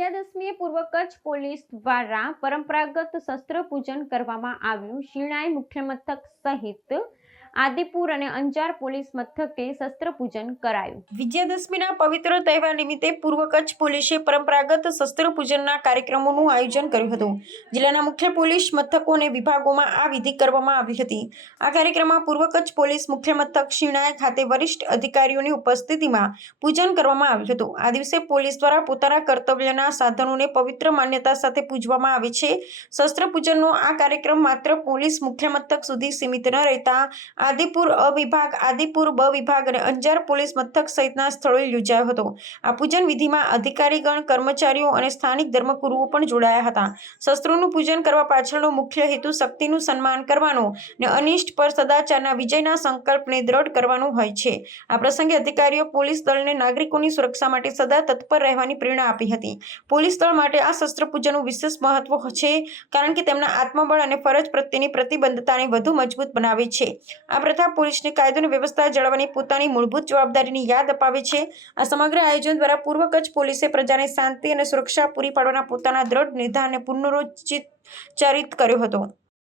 વિજયાદશમીએ પૂર્વ કચ્છ પોલીસ દ્વારા પરંપરાગત શસ્ત્ર પૂજન કરવામાં આવ્યું. શિણાઈ મુખ્ય મથક સહિત આદિપુર અને અંજાર પોલીસ મથકે શસ્ત્રપૂજન કરાયું. વિજયાદશમીના પવિત્ર તહેવાર નિમિત્તે પૂર્વ કચ્છ પોલીસે પરંપરાગત શસ્ત્રપૂજનના કાર્યક્રમોનું આયોજન કર્યું હતું. જિલ્લાના મુખ્ય પોલીસ મથકો અને વિભાગોમાં આ વિધિ કરવામાં આવી હતી. આ કાર્યક્રમમાં પૂર્વ કચ્છ પોલીસ મુખ્ય મથક શિણાય ખાતે વરિષ્ઠ અધિકારીઓની ઉપસ્થિતિમાં પૂજન કરવામાં આવ્યું હતું. આ દિવસે પોલીસ દ્વારા પોતાના કર્તવ્યના સાધનોને પવિત્ર માન્યતા સાથે પૂજવામાં આવે છે. શસ્ત્ર પૂજનનો આ કાર્યક્રમ માત્ર પોલીસ મુખ્ય મથક સુધી સીમિત ન રહેતા આદિપુર અ વિભાગ, આદિપુર બ વિભાગ અને અંજાર પોલીસ મથક સહિતના સ્થળોએ યોજાયો હતો. આ પૂજન વિધિમાં અધિકારીગણ, કર્મચારીઓ અને સ્થાનિક ધર્મગુરુઓ પણ જોડાયા હતા. શસ્ત્રોનું પૂજન કરવા પાછળનો મુખ્ય હેતુ શક્તિનું સન્માન કરવાનો અને અનિષ્ટ પર સદાચારના વિજયના સંકલ્પને દ્રઢ કરવાનો હોય છે. આ પ્રસંગે અધિકારીઓ પોલીસ દળને નાગરિકોની સુરક્ષા માટે સદા તત્પર રહેવાની પ્રેરણા આપી હતી. પોલીસ દળ માટે આ શસ્ત્ર પૂજનનું વિશેષ મહત્વ છે, કારણ કે તેમના આત્મબળ અને ફરજ પ્રત્યેની પ્રતિબદ્ધતાને વધુ મજબૂત બનાવે છે. આ પ્રથા પોલીસને કાયદોની વ્યવસ્થા જાળવવાની પોતાની મૂળભૂત જવાબદારીની યાદ અપાવે છે. આ સમગ્ર આયોજન દ્વારા પૂર્વ કચ્છ પોલીસે પ્રજાને શાંતિ અને સુરક્ષા પૂરી પાડવાના પોતાના દ્રઢ નિર્ધારને પુનરોચ્ચિત ચરિત કર્યો હતો.